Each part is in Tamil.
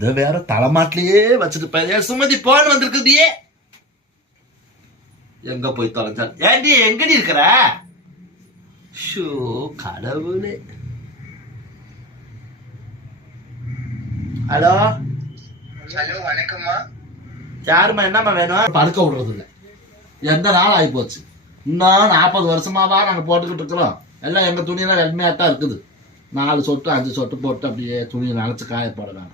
இந்த வேற தலைமாட்டிலேயே வச்சுட்டு சுமதி போன் வந்திருக்குதியே. எங்க போய் தொலைஞ்சா? ஏண்டி எங்கடி இருக்கிற? ஷோ கடவுளே. ஹலோ ஹலோ, வணக்கம்மா. யாருமா? என்னம்மா வேணும்? படுக்க விடுறது இல்லை. எந்த நாள் ஆகி போச்சு. இன்னும் 40 வருஷமாவா நாங்க போட்டுக்கிட்டு இருக்கிறோம். எல்லாம் எங்க துணியெல்லாம் வெண்மையாத்தான் இருக்குது. 4 சொட்டு 5 சொட்டு போட்டு அப்படியே துணியை நினைச்சு காய போடலாம்.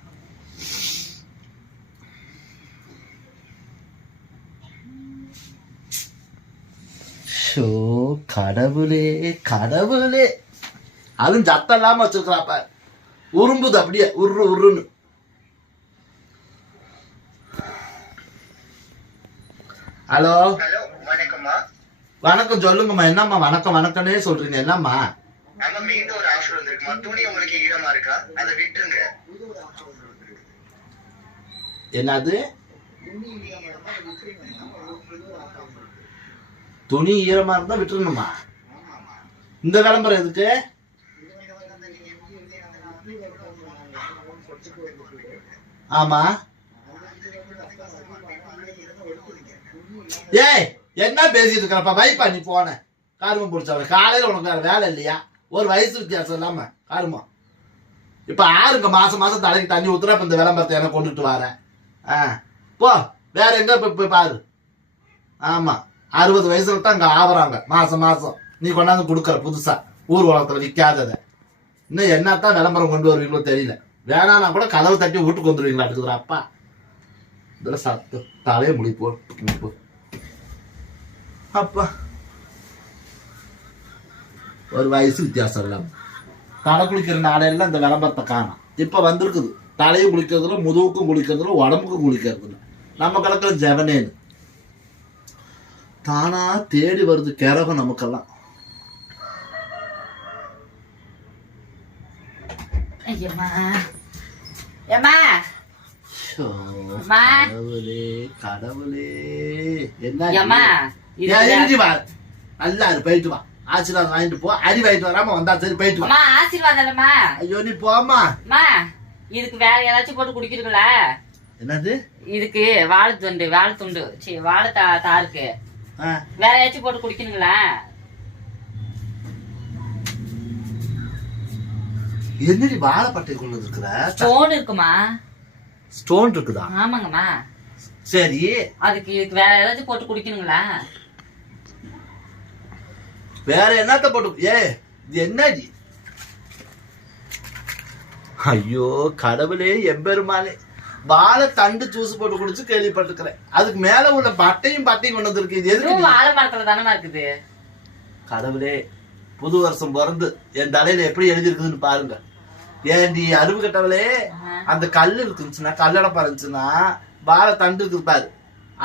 ஷோ கடவுளே கடவுளே. அதுவும் சத்தம் இல்லாம வச்சிருக்கிறாப்ப. உரும்புது அப்படியே உருன்னு. ஹலோ ஹலோ, வணக்கம்மா. வணக்கம் சொல்லுங்கம்மா. என்னம்மா வணக்கம் வணக்கம்னே சொல்றீங்க? என்னம்மா? நம்ம மீண்டும் ஒரு ஆஃபர் வந்திருக்குமா? துணி உங்களுக்கு ஈரமா இருக்கா? அதை விட்டுருங்க. என்னது? துணி ஈரமா இருந்தா விட்டுருணுமா? இந்த விளம்பரம் எதுக்கு? ஆமா. ஏய் என்ன பேசிட்டு இருக்கிறப்ப? வைப்பா நீ போன காருமம் பிடிச்சவன. காலையில உனக்கு வேற வேலை இல்லையா? ஒரு வயசு வித்தியாசம் இல்லாம காருமா. இப்ப ஆறுங்க மாசம் தலைக்கு தண்ணி ஊத்துற. இப்ப இந்த விளம்பரத்தை எனக்கு கொண்டுட்டு வரேன். போ வேற எங்க போய் பாரு. ஆமா 60 வயசுல தான் அங்க ஆவறாங்க மாசம். நீ கொண்டாந்து கொடுக்கற புதுசா ஊர் உலகத்துல விற்காதத. இன்னும் என்னத்தான் விளம்பரம் கொண்டு வருவீங்களோ தெரியல. வேணான்னா கூட கதவை தட்டி வீட்டுக்கு வந்துருவீங்களா? எடுக்குற அப்பா இதெல்லாம் சத்து தலையை முடிப்போ அப்பா. ஒரு வயசு வித்தியாசம் இல்லாம தலை குளிக்கிற நாளையெல்லாம் இந்த விளம்பரத்தை காணும். இப்ப வந்திருக்குது. தலையும் குளிக்கிறதுல, முதுகுக்கும் குளிக்கிறதுல, உடம்புக்கும் குளிக்கிறதுல. நம்ம கிடக்கிற ஜெவனேன்னு தானா தேடி வருது கிரகம் நமக்கெல்லாம். கடவுளே என்ன? நல்லா போயிட்டு வா. ஆசீர்வாதம் வாங்கிட்டு போ. அரி வாங்கிட்டு வராம வந்தா சரி போயிட்டு வா. ஆசீர்வாதம். ஐயோ நீ போமா. இதுக்கு வேற ஏதாச்சும் போட்டு குடிக்கிறீங்களா? என்னது? இதுக்கு வாழைத்துண்டு வாழை தாருக்கு வேற ஏதாச்சும் போட்டு குடிக்கணுங்களா? என்னடி வாழைப்பட்டை கொண்டு இருக்கிற? ஸ்டோன் இருக்குமா? ஸ்டோன் இருக்குதா? ஆமாங்கம்மா. சரி அதுக்கு இதுக்கு வேற ஏதாச்சும் போட்டு குடிக்கணுங்களா? வேற என்னத்த போட்டு? இது என்னடி? ஐயோ கடவுளே எம்பெருமானே. வாழை தண்டு ஜூஸ் போட்டு குடிச்சு கேள்விப்பட்டிருக்கிறேன். அதுக்கு மேல உள்ள பட்டையும் கொண்டு வந்திருக்கு. இது எதுக்கு? வாழை மரத்துல தானே இருக்குது. கடவுளே புது வருஷம் பிறந்து என் தலையில எப்படி எழுதி இருக்குதுன்னு பாருங்க. ஏண்டி அருவு கட்டவளே, அந்த கல்லு இருந்துச்சுன்னா கல்லடப்பா இருந்துச்சுன்னா வாழை தண்டு இருக்குது பாரு,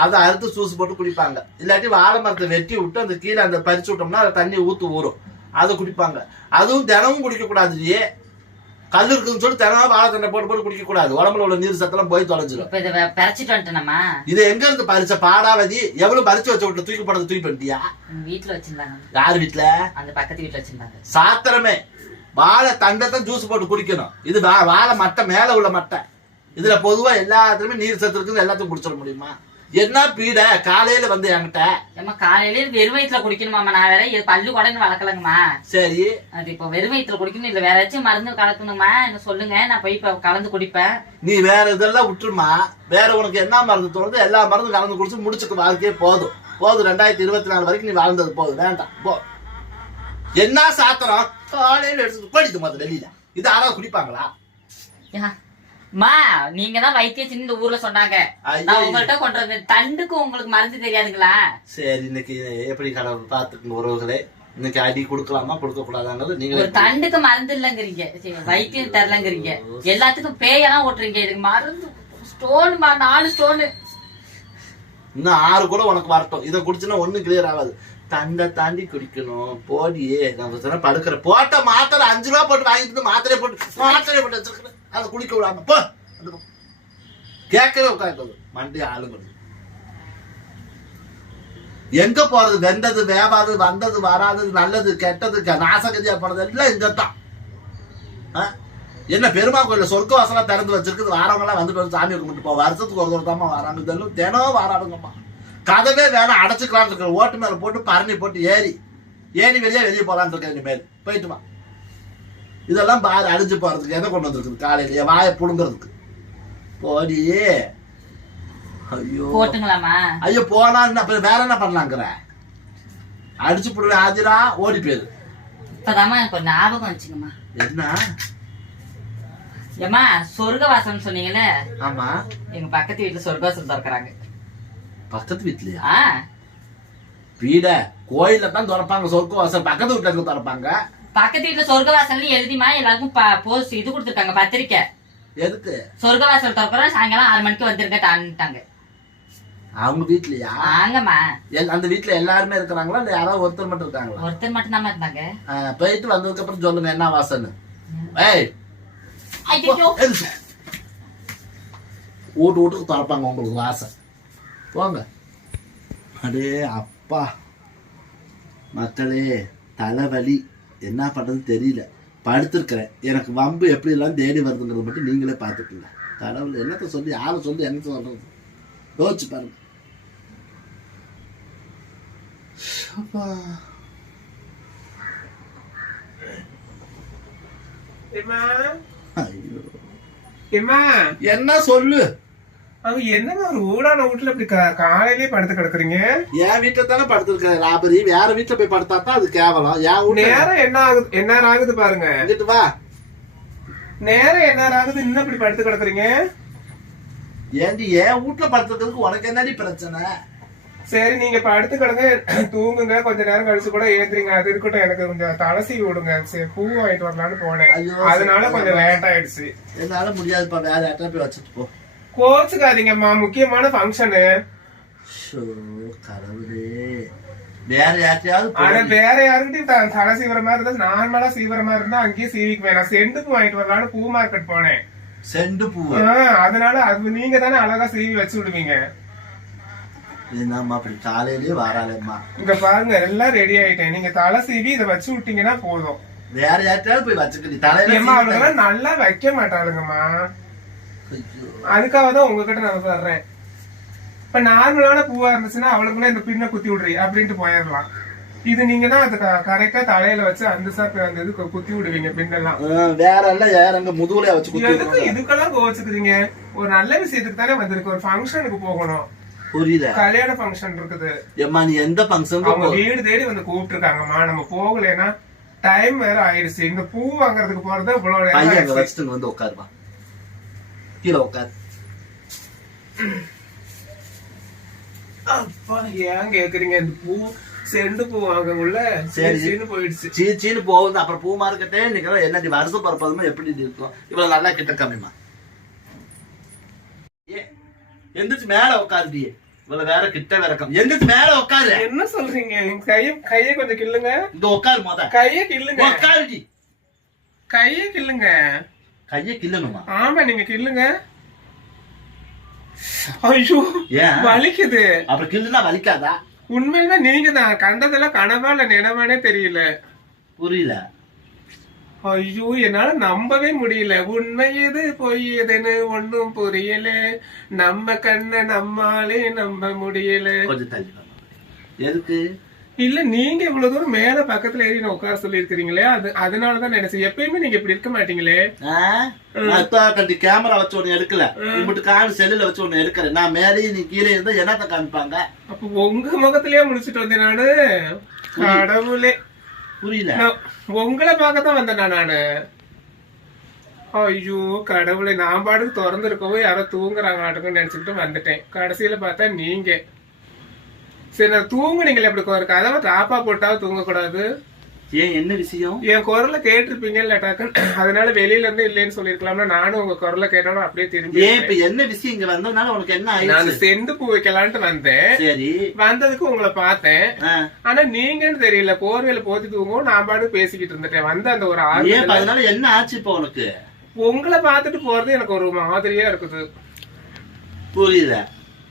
அதை அறுத்து ஜூஸ் போட்டு குடிப்பாங்க. இல்லாட்டி வாழை மரத்தை வெட்டி விட்டு அந்த கீழே அந்த பறிச்சு விட்டோம்னா அதை தண்ணி ஊறும். அதை குடிப்பாங்க. அதுவும் தினமும் குடிக்க கூடாது. கல் இருக்குன்னு சொல்லி தினமும் வாழை தண்டை போட்டு குடிக்க கூடாது. உடம்புல உள்ள நீர் சத்தெல்லாம் போய் தொலைஞ்சிடும். இது எங்க இருந்து பறிச்ச பாடாவதி? எவ்வளவு பறிச்சு வச்ச விட்டு தூக்கி போடுறது? தூக்கி பண்ணிட்டியா? வீட்டுல வச்சிருந்தாங்க. யாரு வீட்டுல? அந்த பக்கத்து வீட்டுல வச்சிருந்தாங்க. சாத்திரமே வாழை தண்டத்தான் ஜூஸ் போட்டு குடிக்கணும். இது வாழை மட்டை மேல உள்ள மட்டை. இதுல பொதுவா எல்லாத்துலயுமே நீர் சத்து இருக்குது. எல்லாத்தையும் குடிச்சிட முடியுமா? என்ன பீட காலையில வந்து என்கிட்ட? காலையில வெறும் வயிற்றுல குடிக்கணுமா? நான் வேற இது பல்லு குடன்னு வளர்க்கலங்கம்மா. சரி அது இப்ப வெறும் வயிற்றுல குடிக்கணும். இல்ல வேற ஏதாச்சும் மருந்து கலக்கணுமா? என்ன சொல்லுங்க, நான் போய் இப்ப கலந்து குடிப்பேன். நீ வேற இதெல்லாம் விட்டுருமா. வேற உனக்கு என்ன மருந்து தோணுது எல்லா மருந்தும் கலந்து குடிச்சு முடிச்சுக்க. வாழ்க்கையே போதும் 2024 வரைக்கும் நீ வாழ்ந்தது போதும். வேண்டாம் போ. என்ன சாத்திரம்? காலையில எடுத்து படித்து மாதிரி வெளியில இது யாராவது குடிப்பாங்களா? நீங்க தான் வைத்தியம் இந்த ஊர்ல சொன்னாங்க. நான் உங்கள்கிட்ட கொண்டு வந்த தண்டுக்கு உங்களுக்கு மருந்து தெரியாதுங்களா? சரி இன்னைக்கு எப்படி கடவுள் பாத்துக்கங்க உறவுகளே. இன்னைக்கு அடி கொடுக்கலாமா கொடுக்க கூடாதாங்கிறது நீங்க. ஒரு தண்டுக்கு மருந்து இல்லங்கிறீங்க, வைத்தியம் தரலங்கிறீங்க, எல்லாத்துக்கும் பேயெல்லாம் ஓட்டுறீங்க. இதுக்கு மருந்து ஸ்டோன் 4 ஸ்டோனு. இன்னும் 6 கூட உனக்கு வரட்டும். இதை குடிச்சுன்னா ஒண்ணும் கிளியர் ஆகாது. தண்டை தாண்டி குடிக்கணும். போடியே நான் படுக்கிற போட்ட மாத்திரை 5 ரூபா போட்டு வாங்கிட்டு மாத்திரை போட்டு வச்சிருக்கிறேன். அதை குடிக்க விடாம போ. கேட்கவே உட்காந்து மண்டி ஆளுங்க. எங்க போறது? வெந்தது வேவாது, வந்தது வராது, நல்லது கெட்டது நாசகதியா போனது எல்லாம் இங்கத்தான். என்ன பெருமா கோயில சொர்க்க வாசலாம் திறந்து வச்சிருக்குது, வாரவங்க எல்லாம் வந்துட்டு சாமி கும்பிட்டு போ. வருஷத்துக்கு ஒரு தாமா வராங்க, இதெல்லாம் தினம் வராதுங்கம்மா. கதவே வேணாம், அடைச்சுக்கலான்னு இருக்கிற ஓட்டு மேல போட்டு பரணி போட்டு ஏறி வெளியே போலான்னு இருக்க. இனிமேல் போயிட்டு வா. இதெல்லாம் பாரு அழிஞ்சு போறதுக்கு எதை கொண்டு வந்திருக்குது காலையிலேயே வாயை புடுங்கிறதுக்கு. போடி. ஐயோ போட்டுங்களாமா? ஐயோ போலாம், அப்புறம் வேற என்ன பண்ணலாங்கிற? அடிச்சு புடுவேன் ஆஜிரா, ஓடி போயிரு. இப்பதாம்மா எனக்கு ஒரு ஞாபகம் வச்சுங்கம்மா. என்ன? ஏமா சொர்க்கவாசம் சொன்னீங்கல்ல? ஆமா. எங்க பக்கத்து வீட்டுல சொர்க்கவாசம் திறக்கிறாங்க. பக்கத்து வீட்லயா? வீட கோயில தான் திறப்பாங்க சொர்க்கவாசல், பக்கத்து வீட்டுல இருந்து திறப்பாங்க. பக்கத்து வீட்டுல சொர்க்கவாசல் எழுதிமா எல்லாருக்கும் போஸ்ட் இது கொடுத்துருக்காங்க, பத்திரிக்கை. எதுக்கு? சொர்க்கவாசல் திறக்கிறோம், சாயங்காலம் 6 மணிக்கு வந்துருங்க. அவங்க வீட்லயா? ஆங்கம்மா. அந்த வீட்டுல எல்லாருமே இருக்கிறாங்களா இல்ல யாராவது ஒருத்தர் மட்டும் இருக்காங்களா? ஒருத்தர் மட்டும் தான் இருந்தாங்க. போயிட்டு வந்ததுக்கு அப்புறம் சொல்லுங்க என்ன வாசன்னு. ஏய் வீட்டுக்கு திறப்பாங்க உங்களுக்கு வாசல், போங்க. அடே அப்பா மக்களே, தலைவலி, என்ன பண்றது தெரியல. படுத்திருக்கிறேன். எனக்கு வம்பு எப்படி எல்லாம் தேடி வருதுங்கிறது மட்டும் நீங்களே பார்த்துக்கல. கடவுள் என்னத்த சொல்லி யாரை சொல்லி என்ன சொல்றது யோசிச்சு பாருங்க. என்ன சொல்லு? அவங்க என்னமா ஒரு ஊடான வீட்டுல இப்படி காலையிலேயே படுத்து கிடக்குறீங்க? என் வீட்டுல தானே படுத்திருக்க லாபரி, வேற வீட்டுல போய் படுத்தாத்தான் அது கேவலம். நேரம் என்ன ஆகுது, என்ன ஆகுது பாருங்க. இங்கிட்டு வா. நேரம் என்ன ஆகுது, இன்னும் இப்படி படுத்து கிடக்குறீங்க? ஏண்டி என் வீட்டுல படுத்துறதுக்கு உனக்கு என்னடி பிரச்சனை? சரி நீங்க படுத்து கிடங்க, தூங்குங்க. கொஞ்ச நேரம் கழிச்சு கூட ஏந்திரிங்க. அது இருக்கட்டும், எனக்கு கொஞ்சம் தலசி விடுங்க. சரி பூ வாங்கிட்டு வரலான்னு போனேன், அதனால கொஞ்சம் லேட் ஆயிடுச்சு. என்னால முடியாதுப்பா, வேற யார்ட்டா போய் வச்சுட்டு போ. கோச்சுக்காதீங்கம்மா, முக்கியமான ஃபங்க்ஷனு. கடவுளே, வேற யார்ட்டையாவது. ஆனா வேற யாருக்கிட்டையும் தலை சீவிர மாதிரி இருந்தா, நார்மலா சீவிர மாதிரி இருந்தா அங்கேயே சீவிக்கு வேணாம். செண்டு பூ வாங்கிட்டு வரலான்னு பூ மார்க்கெட் போனேன். செண்டு பூ? அதனால அது நீங்க தானே அழகா சீவி வச்சு விடுவீங்க. என்னம்மா அப்படி காலையிலேயே வராளேம்மா? இங்க பாருங்க, எல்லாம் ரெடி ஆயிட்டேன். நீங்க தலை சீவி இதை வச்சு விட்டீங்கன்னா போதும். வேற யார்ட்டையாவது போய் வச்சுக்கிட்டு தலையில அவளுக்கு நல்லா வைக்க மாட்டாளுங்கம்மா. அதுக்காக தான் உங்ககிட்ட நான் வர்றேன். இப்ப நார்மலான பூவா இருந்துச்சுன்னா அவளுக்குள்ள இந்த பின்ன குத்தி விடுறீ அப்படின்ட்டு போயிடலாம். இது நீங்க தான் அது கரெக்டா தலையில வச்சு அந்த சாப்பிட்டு அந்த இது குத்தி விடுவீங்க பின்னெல்லாம். வேற எல்லாம் யாரங்க முதுகுல வச்சு எதுக்கு இதுக்கெல்லாம் கோச்சுக்குறீங்க? ஒரு நல்ல விஷயத்துக்கு தானே வந்திருக்கு, ஒரு ஃபங்க்ஷனுக்கு போகணும். புரியல? கல்யாண ஃபங்க்ஷன் இருக்குது. ஏம்மா நீ எந்த ஃபங்க்ஷன்? அவங்க வீடு தேடி வந்து கூப்பிட்டு இருக்காங்கம்மா. நம்ம போகலன்னா டைம் வேற ஆயிடுச்சு. இந்த பூ வாங்குறதுக்கு போறது இவ்வளவு நேரம் வச்சுட்டு வந்து உட்காருமா, கீழே உட்காரு. அப்பா ஏன் கேக்குறீங்க? இந்த பூ செண்டு பூ வாங்க உள்ள சீனு போயிடுச்சு. சீனு போகுது. அப்புறம் பூ மார்க்கெட்டே நிக்கிறோம். என்னடி வருஷம் பரப்பதுமா எப்படி இருக்கும்? இவ்வளவு நல்லா கிட்ட கம்மிமா. எந்திரிச்சு மேல உட்காருடி. இவ்வளவு வேற கிட்ட வேற கம். எந்திரிச்சு மேல உட்காரு. என்ன சொல்றீங்க? கைய கொஞ்சம் கிள்ளுங்க. இந்த உட்காரு மொத. கைய கிள்ளுங்க. உட்காருடி. கைய கிள்ளுங்க. கைய கிள்ளணுமா? ஆமா நீங்க கிள்ளுங்க. ஐயோ வலிக்குது. அப்புறம் கிள்ளுனா வலிக்காதா? உண்மையிலுமே நீங்க தான் கண்டதெல்லாம் கனவா இல்ல நினைவானே தெரியல. புரியல? ஐயோ என்னால நம்பவே முடியல. உண்மை எது பொய் எதுன்னு ஒன்னும் புரியல. நம்ம கண்ண நம்மாலே நம்ப முடியல. கொஞ்சம் தள்ளி எதுக்கு? இல்ல நீங்க இவ்வளவு தூரம் மேல பக்கத்துல ஏறி நான் உட்கார சொல்லி இருக்கிறீங்களே, அதனாலதான் நினைச்சேன். எப்பயுமே நீங்க இப்படி இருக்க மாட்டீங்களே. கண்டி கேமரா வச்சு ஒண்ணு எடுக்கல, இப்படி காணு செல்லுல வச்சு ஒண்ணு எடுக்கல. நான் மேலே நீ கீழே இருந்தா என்னத்த காமிப்பாங்க? அப்ப உங்க முகத்திலேயே முடிச்சுட்டு வந்தேன் நானு. கடவுளே புரியல? உங்களை பார்க்கத்தான் வந்தேன் நானு. ஐயோ கடவுளை, நான் பாட்டுக்கு திறந்து இருக்கவும் யாரோ தூங்குறாங்களாட்டுன்னு நினைச்சுக்கிட்டு வந்துட்டேன். கடைசியில பார்த்தா நீங்க. சரி நான் தூங்குனீங்களே, அப்படி ஒரு கதவை தாப்பா போட்டாவது தூங்க கூடாது. ஏன் என்ன விஷயம்? என் குரலை கேட்டிருப்பீங்க லேட்டாக்கு, அதனால வெளியில இருந்து இல்லைன்னு சொல்லிருக்கலாம்னா நானும் உங்க குரலை கேட்டாலும் அப்படியே திரும்பி. இப்ப என்ன விஷயம்? இங்க வந்ததுனால உனக்கு என்ன? நான் செண்டு பூ வைக்கலான்ட்டு வந்தேன். சரி வந்ததுக்கு உங்களை பார்த்தேன். ஆனா நீங்கன்னு தெரியல, போர்வையில போத்தி தூங்கும். நான் பாட்டு பேசிக்கிட்டு இருந்துட்டேன். வந்து அந்த ஒரு அதனால என்ன ஆச்சு இப்ப உனக்கு? உங்களை பார்த்துட்டு போறது எனக்கு ஒரு மாதிரியா இருக்குது. புரியல?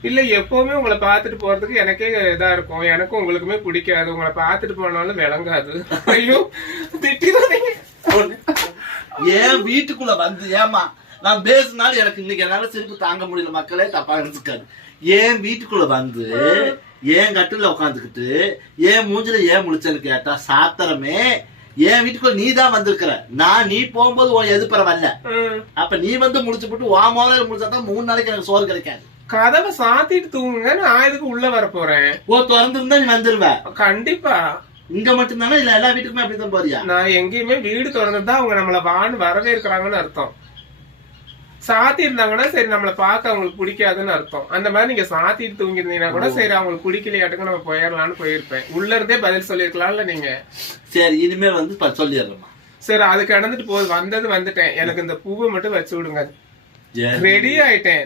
இல்ல எப்பவுமே உங்களை பாத்துட்டு போறதுக்கு எனக்கே இதா இருக்கும். எனக்கும் உங்களுக்குமே பிடிக்காது. உங்களை பாத்துட்டு போனாலும் விளங்காது. ஐயோ திட்டிடாதீங்க. என் வீட்டுக்குள்ள வந்து ஏமா நான் பேசினாலும் எனக்கு இன்னைக்கு என்னால சிரிப்பு தாங்க முடியல, மக்களே தப்பா நினைச்சுக்காது. என் வீட்டுக்குள்ள வந்து என் கட்டுல உட்காந்துக்கிட்டு என் மூஞ்சில ஏன் முழிச்சேன்னு கேட்டா சாத்திரமே என் வீட்டுக்குள்ள நீ தான் வந்திருக்கிற. நீ போகும்போது உன் எதிர்ப்புற வரல. அப்ப நீ வந்து முடிச்சு போட்டு உன் முதல்ல முடிச்சாதான் 3 நாளைக்கு எனக்கு சோறு கிடைக்காது. கதவை சாத்திட்டு தூங்குங்க, நான் எதுக்கு உள்ள வர போறேன்? திறந்துருந்தா நீ வந்துருவ கண்டிப்பா. இங்க மட்டும் தானே இல்ல எல்லா வீட்டுக்குமே அப்படித்தான் போறியா? நான் எங்கேயுமே வீடு திறந்துதான் அவங்க நம்மள வரவேற்கிறாங்கன்னு அர்த்தம். சாத்தி இருந்தாங்கன்னா சரி நம்மள பார்க்க அவங்களுக்கு பிடிக்காதுன்னு அர்த்தம். அந்த மாதிரி நீங்க சாத்திட்டு தூங்கிருந்தீங்கன்னா கூட சரி அவங்களுக்கு பிடிக்கலையாட்டுக்கு நம்ம போயிடலாம்னு போயிருப்பேன். உள்ள இருந்தே பதில் சொல்லிருக்கலாம்ல நீங்க. சரி இனிமே வந்து சொல்லிடுறோமா? சரி அது கடந்துட்டு போகுது, வந்தது வந்துட்டேன். எனக்கு இந்த பூவை மட்டும் வச்சு விடுங்க. ரெடி ஆயிட்டேன்.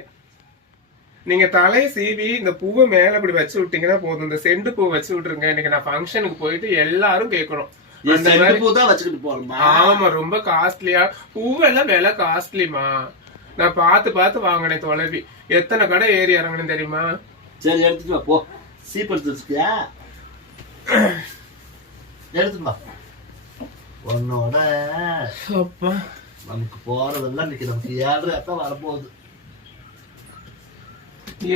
நீங்க தலையை சீவி இந்த பூவை மேல இப்படி வச்சு விட்டீங்கன்னா போதும். இந்த செண்டு பூ வச்சு விட்டுருங்க. இன்னைக்கு நான் ஃபங்க்ஷனுக்கு போயிட்டு எல்லாரும் கேட்கணும். ஆமா ரொம்ப காஸ்ட்லியா பூவெல்லாம் விலை காஸ்ட்லிமா. நான் பார்த்து வாங்கினேன் தொலைவி. எத்தனை கடை ஏறி இறங்கணும் தெரியுமா? சரி எடுத்துட்டு போ. சீப் எடுத்துக்கியா? எடுத்துட்டு வா. உன்னோட அப்பா நமக்கு போறதெல்லாம் இன்னைக்கு நமக்கு 7 வரப்போகுது.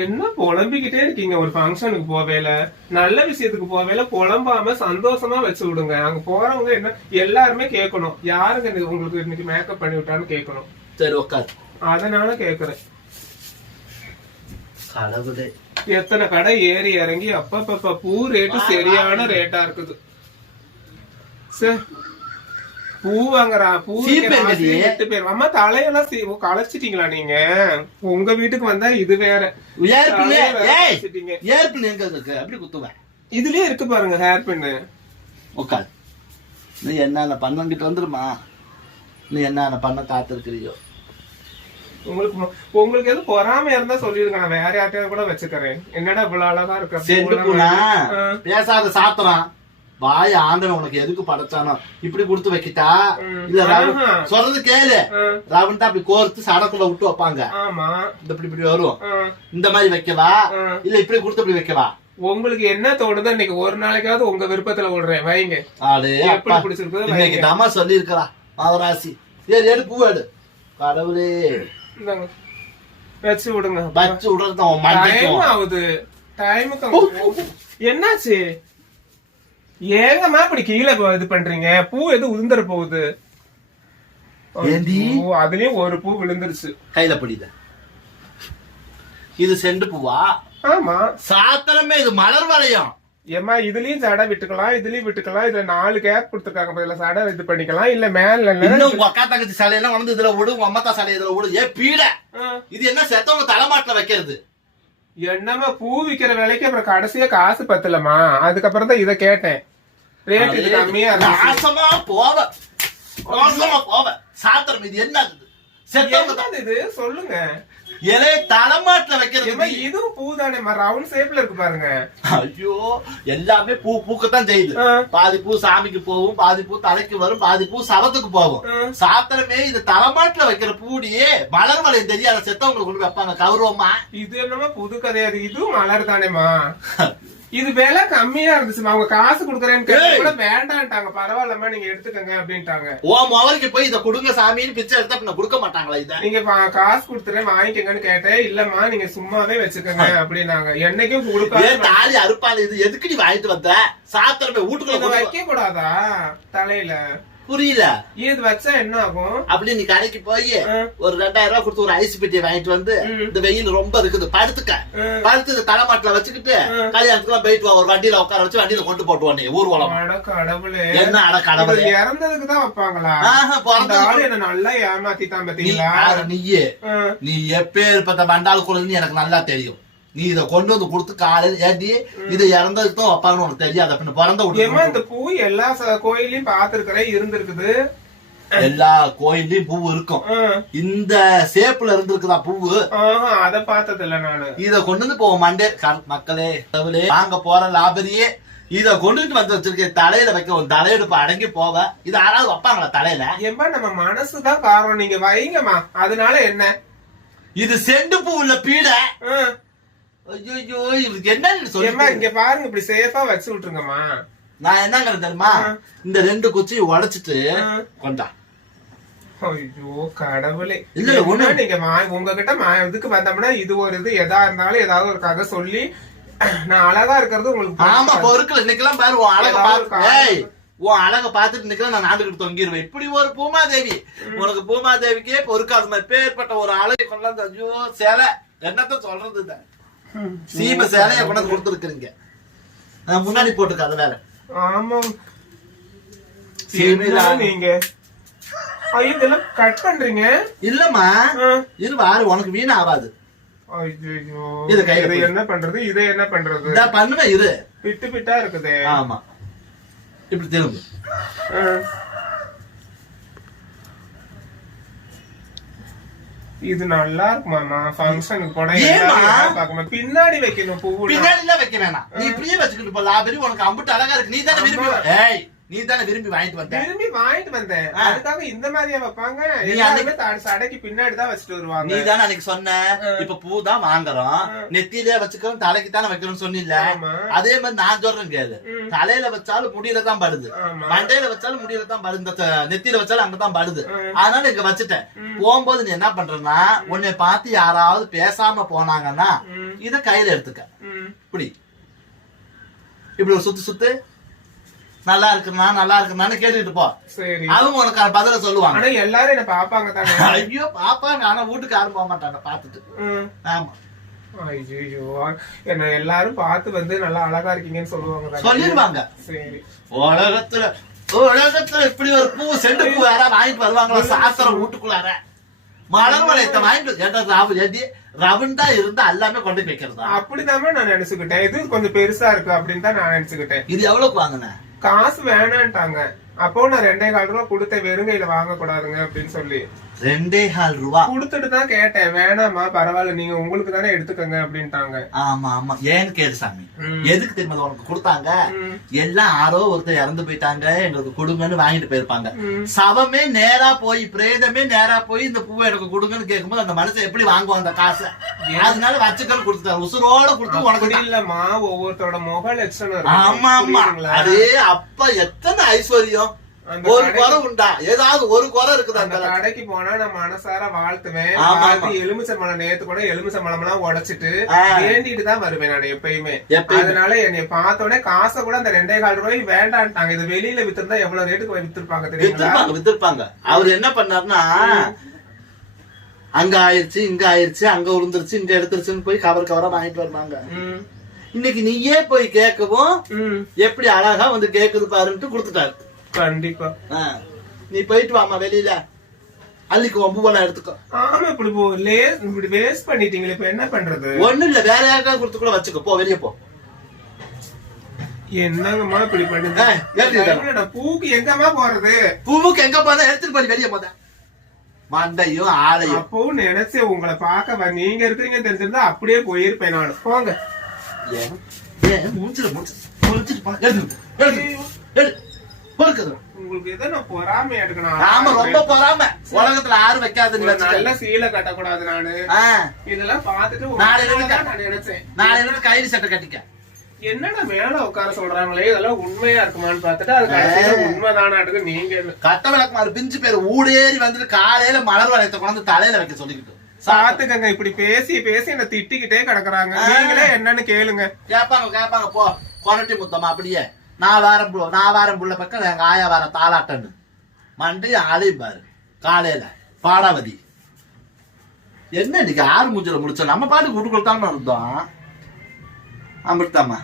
என்ன புலம்பிக்கிட்டே இருக்கீங்க? ஒரு ஃபங்க்ஷனுக்கு போவேல, நல்ல விஷயத்துக்கு போவேல புலம்பாம சந்தோஷமா வச்சு விடுங்க. அங்க போறவங்க என்ன எல்லாருமே கேட்கணும், யாருங்க உங்களுக்கு இன்னைக்கு மேக்கப் பண்ணி விட்டான்னு கேட்கணும். சரி உட்காரு. அதனால கேக்குறேன். கடவுளே எத்தனை கடை ஏறி இறங்கி அப்பப்ப பூ ரேட்டு சரியான ரேட்டா இருக்குது. சார் பூ வாங்குறா பூ 8 பேர். அம்மா தலையெல்லாம் களைச்சிட்டீங்களா நீங்க? உங்க வீட்டுக்கு வந்தா இது வேற. இதுலயே இருக்கு பாருங்க ஹேர் பின்னு. உட்காரு. நீ என்ன பண்ணங்கிட்டு வந்துருமா? நீ என்ன பண்ண காத்திருக்கிறியோ? உங்களுக்கு எது பொறாம இருந்தா சொல்லிடுங்க, நான் வேற யார்ட்டையாவது கூட வச்சுக்கிறேன். என்னடா இவ்வளவு அழகா இருக்கு. பேசாத சாத்திரம் வாய ஆண்டவன் உனக்கு எதுக்கு படைச்சானோ இப்படி கொடுத்து வைக்கிட்டா இல்ல சொல்றது கேளு. ராவன் அப்படி கோர்த்து சடக்குள்ள விட்டு வைப்பாங்க. இப்படி வரும். இந்த மாதிரி வைக்கவா இல்ல இப்படி கொடுத்து இப்படி வைக்கவா? உங்களுக்கு என்ன தோணுதோ இன்னைக்கு ஒரு நாளைக்காவது உங்க விருப்பத்துல விடுறேன் வைங்க. எப்படி பிடிச்சிருக்கு இன்னைக்கு தம்மா சொல்லி இருக்கா மகராசி. சரி எடு பூ எடு. கடவுளே வச்சு விடுங்க. வச்சு விடுறது ஆகுது டைமுக்கு. என்னாச்சு ஏங்கம்மா இப்படி கீழே இது பண்றீங்க? பூ எது உதிர்ந்துற போகுது? அதுலயும் ஒரு பூ விழுந்துருச்சு. கையில பிடித. இது செண்டு பூவா? ஆமா சாத்திரமே இது மலர் வளையம். ஏமா இதுலயும் சடை விட்டுக்கலாம், இதுலயும் விட்டுக்கலாம். இதுல 4 கேப் கொடுத்துருக்காங்க. இதுல சடை இது பண்ணிக்கலாம். இல்ல மேல உங்க அக்கா தங்கச்சி சடையெல்லாம் வந்து இதுல விடு, உங்க அம்மா சடை இதுல விடு. ஏ பீட இது என்ன செத்தவங்க தலைமாட்டில வைக்கிறது? என்னமா பூ விக்கிற வேலைக்கு அப்புறம் கடைசியா காசு பத்தலமா? அதுக்கப்புறம் தான் இத கேட்டேன். ரேட் இது கம்மியா நாசமா போவ சாத்திரம். இது என்ன இது சொல்லுங்க. இலைய தலைமாட்டில வைக்கிறது. இதுவும் பூ தானே, ரவுண்ட் ஷேப்ல இருக்கு பாருங்க. ஐயோ எல்லாமே பூ பூக்கத்தான் செய்யுது. பாதி பூ சாமிக்கு போகும், பாதி பூ தலைக்கு வரும், பாதி பூ சவத்துக்கு போகும். சாத்திரமே இது தலைமாட்டில வைக்கிற பூடியே மலர் வளையம் தெரியாத செத்தவங்களுக்கு கொண்டு வைப்பாங்க கௌரவமா. இது என்னமா புது கதையாது? இதுவும் மலர் தானேமா. இது விலை கம்மியா இருந்துச்சுமா. அவங்க காசு குடுக்கறேன்னு கூட வேண்டான்ட்டாங்க. பரவாயில்லமா நீங்க எடுத்துக்கங்க அப்படின்ட்டாங்க. ஓ மவருக்கு போய் இத கொடுங்க சாமின்னு பிச்சை எடுத்தா கொடுக்க மாட்டாங்களா? இத நீங்க காசு கொடுத்துறேன் வாங்கிக்கங்கன்னு கேட்டேன். இல்லம்மா நீங்க சும்மாவே வச்சுக்கோங்க அப்படின்னாங்க. என்னைக்கும் கொடுக்காது தாலி அறுப்பாங்க. இது எதுக்கு நீ வாங்கிட்டு வந்த? சாத்திரமே வீட்டுக்குள்ள வைக்க கூடாதா தலையில? புரியல. இது வச்சா என்ன ஆகும்? அப்படி நீ கடைக்கு போய் ஒரு 2000 ரூபாய் கொடுத்து ஒரு ஐஸ் பெட்டியை வாங்கிட்டு வந்து இந்த வெயில் ரொம்ப இருக்குது படுத்துக்க படுத்து தலைமாட்டில வச்சுக்கிட்டு கல்யாணத்துக்கு போயிட்டு வா. ஒரு வண்டியில உட்கார வச்சு வண்டியில கொண்டு போட்டுவானே ஊர்வலம். கடவுளே என்ன அட கடவுளே. இறந்ததுக்கு தான் வைப்பாங்களா? என்ன நல்லா ஏமாத்திட்டான் பாத்தீங்களா? நீயே நீ எப்பேற்பட்ட வண்டாள் குழந்தை எனக்கு நல்லா தெரியும். நீ இத கொண்டு வந்து கொடுத்து காலையில ஏண்டி இதை இறந்ததுக்கு தான் வைப்பாங்கன்னு உனக்கு தெரியாது. அப்படின்னு பிறந்த விட்டு இந்த பூ எல்லா கோயிலையும் பாத்துருக்கிறேன் இருந்திருக்குது. எல்லா கோயிலையும் பூ இருக்கும். இந்த சேப்புல இருந்திருக்குதா பூவு? அத பார்த்தது இல்ல நானு. இத கொண்டு வந்து போவோம் மண்டே மக்களே வாங்க போற லாபரியே இத கொண்டுட்டு வந்து வச்சிருக்கேன். தலையில வைக்க ஒரு தலையெடுப்பு அடங்கி போவ. இது யாராவது வைப்பாங்களா தலையில? ஏமா நம்ம மனசுதான் காரணம். நீங்க வைங்கம்மா. அதனால என்ன? இது செண்டு பூ உள்ள பீட. ஐயோ இதுக்கு என்ன சொல்லுமா? இங்க பாருங்க இப்படி சேஃபா வச்சு விட்டுருங்கம்மா. நான் என்ன தெரியுமா? இந்த 2 குச்சியை உடைச்சிட்டு கொண்டா ஐயோ கடவுளே. இல்ல, ஒண்ணு நீங்க உங்ககிட்ட இதுக்கு வந்தோம்னா இது ஒரு இது எதா இருந்தாலும் ஏதாவது ஒரு கதை சொல்லி நான் அழகா இருக்கிறது உங்களுக்கு ஆமா பொருட்கள் இன்னைக்கெல்லாம் பாரு உன் அழகை பார்த்து உன் அழகை பார்த்துட்டு இன்னைக்கெல்லாம் நான் நாட்டுக்கிட்டு தொங்கிடுவேன். இப்படி ஒரு பூமாதேவி உனக்கு பூமாதேவிக்கே பொறுக்காத மாதிரி பேர்பட்ட ஒரு அழகை கொண்டாந்து ஐயோ சேலை என்னத்த சொல்றது சீம சேலையை கொண்டாந்து கொடுத்துருக்குறீங்க. முன்னாடி போட்டுருக்க அது வேற. ஆமா நீங்க ஐயோ இதெல்லாம் கட் பண்றீங்க. இல்லம்மா இது வாரு உனக்கு வீண் ஆகாது. இது என்ன பண்றது இதை என்ன பண்றது பண்ணுவேன். இது பிட்டு பிட்டா இருக்குது. ஆமா இப்படி திரும்ப இது நல்லா இருக்குமாமா ஃபங்க்ஷனுக்கு போட பின்னாடி வைக்கணும். பூ பின்னாடி எல்லாம் வைக்க வேணாம். நீ இப்படியே வச்சுக்கிட்டு போ. லாபரி உனக்கு அம்புட்டு அழகா இருக்கு. நீ தானே விரும்பி நீ தானே விரும்பி வாங்கிட்டு வந்தேன். அதுக்காக இந்த மாதிரியா வைப்பாங்க? சடைக்கு பின்னாடி தான் வச்சுட்டு வருவாங்க. நீ தானே அன்னைக்கு சொன்ன இப்ப பூ தான் வாங்குறோம் நெத்தியிலே வச்சுக்கிறோம் தலைக்கு தானே வைக்கணும்னு சொன்னில்ல. அதே மாதிரி நான் சொல்றேன் கேளு. தலையில வச்சாலும் முடியல தான் படுது, மண்டையில வச்சாலும் முடியல தான் படுது, நெத்தியில வச்சாலும் அங்கதான் படுது. அதனால இங்க வச்சுட்டேன். போகும்போது நீ என்ன பண்றன்னா உன்னை பார்த்து யாராவது பேசாம போனாங்கன்னா இத கையில எடுத்துக்க. இப்படி இப்படி ஒரு சுத்து சுத்து நல்லா இருக்குமா நல்லா இருக்குமான்னு கேட்டுட்டு போ. அவங்க உனக்கு பதில சொல்லுவாங்க. எல்லாரும் என்ன பாப்பாங்க தானே? ஐயோ பாப்பாங்க. ஆனா வீட்டுக்கு யாரும் போக மாட்டாங்க பாத்துட்டு. ஆமா ஐயோ என்ன எல்லாரும் பார்த்து வந்து நல்லா அழகா இருக்கீங்கன்னு சொல்லுவாங்க சொல்லிடுவாங்க. சரி உலகத்துல இப்படி ஒரு பூ செண்டு பூ யாராவது வாங்கிட்டு வருவாங்களா சாஸ்திரம் வீட்டுக்குள்ளார? மலர் வளையத்தை வாங்கிட்டு ரவுண்டா இருந்தா எல்லாமே கொண்டு வைக்கிறது. அப்படிதான் நான் நினைச்சுக்கிட்டேன். இது கொஞ்சம் பெருசா இருக்கு அப்படின்னு தான் நான் நினைச்சுக்கிட்டேன். இது எவ்வளவுக்கு வாங்கினேன்? காசு வேணான்ட்டாங்க. அப்போ நான் 2,4 ரூபா கொடுத்த வெறுங்கையில வாங்க கூடாதுங்க அப்படின்னு சொல்லி 2,4 ரூபா கொடுத்துட்டு தான் கேட்டேன். வேணாமா பரவாயில்ல நீங்க உங்களுக்கு தானே எடுத்துக்கங்க அப்படின்ட்டாங்க. ஆமா ஆமா ஏன்னு கேளு சாமி. எதுக்கு தெரியுமா உனக்கு கொடுத்தாங்க? எல்லாம் யாரோ ஒருத்தர் இறந்து போயிட்டாங்க எங்களுக்கு கொடுங்கன்னு வாங்கிட்டு போயிருப்பாங்க. சவமே நேரா போய் பிரேதமே நேரா போய் இந்த பூவை எனக்கு கொடுங்கன்னு கேட்கும்போது அந்த மனுஷன் எப்படி வாங்குவாங்க அந்த காசை? அதனால வச்சுக்கன்னு கொடுத்தாரு. உசுரோட கொடுத்து உனக்கு இல்லம்மா ஒவ்வொருத்தரோட முக லட்சணம். ஆமா ஆமா அதே அப்ப எத்தனை ஐஸ்வர்யம். ஒரு குறை உண்டா? ஏதாவது ஒரு குறை இருக்குது. அந்த கடைக்கு போனா நான் மனசார வாழ்த்துவேன். எலுமிச்சம்பழம் நேத்து கூட எலுமிச்சம்பழம் எல்லாம் உடைச்சிட்டு வேண்டிட்டு தான் வருவேன் நான் எப்பயுமே. அதனால என்னை பார்த்தோடனே காசை கூட அந்த 2,4 ரூபாய் வேண்டான்ட்டாங்க. இது வெளியில வித்திருந்தா எவ்வளவு ரேட்டுக்கு வித்திருப்பாங்க தெரியுமா? வித்திருப்பாங்க. அவர் என்ன பண்ணாருன்னா அங்க ஆயிருச்சு இங்க ஆயிருச்சு அங்க உருந்துருச்சு இங்க எடுத்துருச்சுன்னு போய் கவர் கவரா வாங்கிட்டு வருவாங்க. இன்னைக்கு நீயே போய் கேட்கவும் எப்படி அழகா வந்து கேக்குது பாருன்ட்டு கொடுத்துட்டாரு. கண்டிப்பா நீ போயிட்டு வாமா வெளியில அள்ளிக்கு ஒம்பு போல எடுத்துக்கோ. ஆமா இப்படி வேஸ்ட் பண்ணிட்டீங்களே இப்ப என்ன பண்றது? ஒண்ணு இல்ல வேற யாருக்காவது கொடுத்து கூட வச்சுக்கோ. போ வெளியே போ. என்னங்கம்மா இப்படி பண்ணுங்க? பூக்கு எங்கம்மா போறது? பூவுக்கு எங்க போறதா எடுத்துட்டு போய் வெளியே போத மண்டையும் ஆளையும். அப்பவும் நினைச்சேன் உங்களை பாக்க நீங்க இருக்கிறீங்க தெரிஞ்சிருந்தா அப்படியே போயிருப்பேன் நான். போங்க உங்களுக்கு எதை நான் பொறாமை எடுக்கணும். ஆமா ரொம்ப பொறாம. உலகத்துல ஆறு வைக்காது நல்ல சீலை கட்டக்கூடாது. நானு இதெல்லாம் பாத்துட்டு நினைச்சேன் நாளையில கைது சட்டை கட்டிக்க. என்னடா மேல உட்கார சொல்றாங்களே இதெல்லாம் உண்மையா இருக்குமான்னு பாத்துட்டு அது உண்மைதானாட்டுக்கு நீங்க கட்ட விளக்குமாறு பிஞ்சு பேர் ஊடேறி வந்துட்டு காலையில மலர் வளையத்தை கொண்டு தலையில வைக்க சொல்லிக்கிட்டு சாத்துக்கங்க. இப்படி பேசி பேசி என்ன திட்டிக்கிட்டே கிடக்குறாங்க. நீங்களே என்னன்னு கேளுங்க. கேப்பாங்க போ கொரட்டி முத்தமா அப்படியே நான் வாரம் புள்ள பக்கம் எங்க ஆயா வார தாளாட்டன்னு மண்டி ஆளையும் பாரு. காலையில பாடாவதி என்ன இன்னைக்கு 6 மூஞ்சில முடிச்சோம். நம்ம பாட்டுக்கு வீட்டுக்குள்ள தான் இருந்தோம். அமிர்தாமா